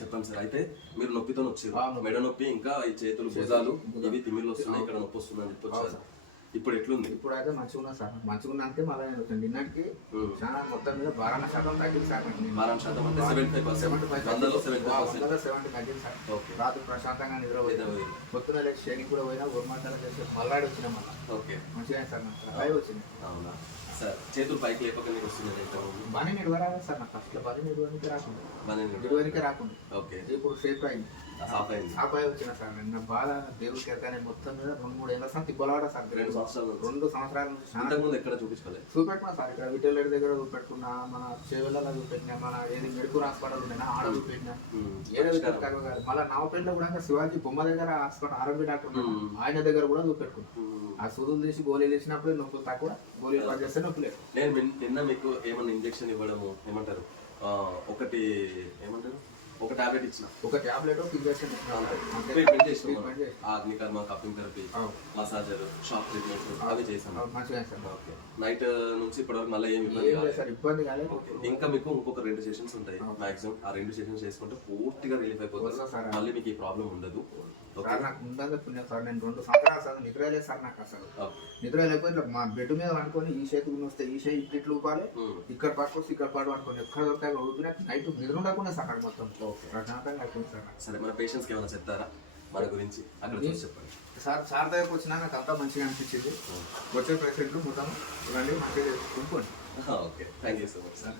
చెప్పండి సార్. అయితే మీరు నొప్పితో వచ్చారు, మెడ నొప్పి ఇంకా ఈ చేతులు భుజాలు ఇవి తిమ్మిర్లు వస్తున్నాయి, ఇక్కడ నొప్పి వస్తుంది అని చెప్పి వచ్చారు. ఇప్పుడు ఎట్లుంది? ఇప్పుడు అయితే మంచిగా ఉన్నా సార్. మంచిగా ఉన్నాకే మళ్ళీ నేను నిన్నటికి చాలా మొత్తం మీద 12% తగ్గింది సార్. 12% అంటే 75% తగ్గింది సార్. రాత్రి ప్రశాంతంగా నిద్రపోయింది. పొద్దున లేచి షేకి కూడా పోయినా గురుమంతాలు చేసి మళ్ళాడి వచ్చినా మళ్ళీ ఓకే మంచిగా సార్. నాకు అవి వచ్చింది. అవునా సార్? చేతులు పైకి లేపక నీకు వస్తుంది బాగానే నిలవరాలి సార్. నాకు అసలు బాగానే నిలవడానికి రాకుండా నిలవనికే రాకుండా ఓకే ఇప్పుడు సేఫ్ అయింది, సాఫ్ అయి వచ్చిన సార్. నిన్న బాధ దేవుడికి వెళ్తానే మొత్తం మీద 2-3 ఏళ్ళ సార్ తిప్పలాడా సార్. 2 సంవత్సరాల నుంచి ఎక్కడ చూపించుకోలేదు. చూపెట్టుకున్నా సార్. ఇక్కడ విటల్ రెడ్డి దగ్గర చూపెట్టుకున్నా, మన చేవెళ్ళలో చూపెట్టినా, మన ఏది మెడికల్ హాస్పిటల్ ఉండేనా ఆడ చూపెట్టినా. మళ్ళీ నవపేటలో కూడా శివాజీ బొమ్మ దగ్గర హాస్పిటల్ ఆరోగ్య డాక్టర్ ఆయన దగ్గర కూడా చూపెట్టుకున్నా. ఆ సూదులు తీసి గోళీలు వేసినప్పుడు నొప్పులు తక్కువ, గోళీలు పని చేస్తే నొప్పి లేదు. నేను నిన్న మీకు ఏమన్నా ఇంజెక్షన్ ఇవ్వడము ఏమంటారు, ఒకటి ఏమంటారు, ఒక టాబ్లెట్ ఇచ్చిన, ఒక టాబ్లెట్ ఇంజెక్షన్ అగ్నికర్మ, cupping therapy, massager, shock treatment అవి చేశాను. నైట్ నుంచి ఇప్పటివరకు మళ్ళీ ఏమి ఇబ్బంది కాలేదు. ఇంకా మీకు ఇంకొక 2 సెషన్స్ ఉంటాయి మాక్సిమం. ఆ 2 సెషన్స్ చేసుకుంటే పూర్తిగా రిలీఫ్ అయిపోతుంది. మళ్ళీ మీకు ఈ ప్రాబ్లం ఉండదు. నాకు ఉందని పుణ్యం సార్. నేను 2 సంవత్సరాలు సార్ నిద్ర లేదు సార్. నాకు అసలు నిద్ర లేకపోతే మా బెడ్ మీద అనుకొని ఈ చేతికి వస్తే ఈ చేయి ఇట్లు ఊపాలి, ఇక్కడ పట్టుకొస్తే ఇక్కడ పాటు అనుకోని ఎక్కడ దొరుకుతాయి ఊపిన నైట్ నిద్ర ఉండకుండా సార్. అక్కడ మొత్తం ప్రశాంతంగా అయిపోయింది సార్. సరే, మన పేషెంట్స్కి ఏమైనా చెప్తారా మన గురించి? అక్కడ చెప్పండి సార్ దగ్గరకు వచ్చినా నాకు అంతా మంచిగా అనిపించింది. వచ్చే పేషెంట్లు మొత్తం ఇవన్నీ మంచిగా కొనుక్కోండి. Okay, thank you so much sir.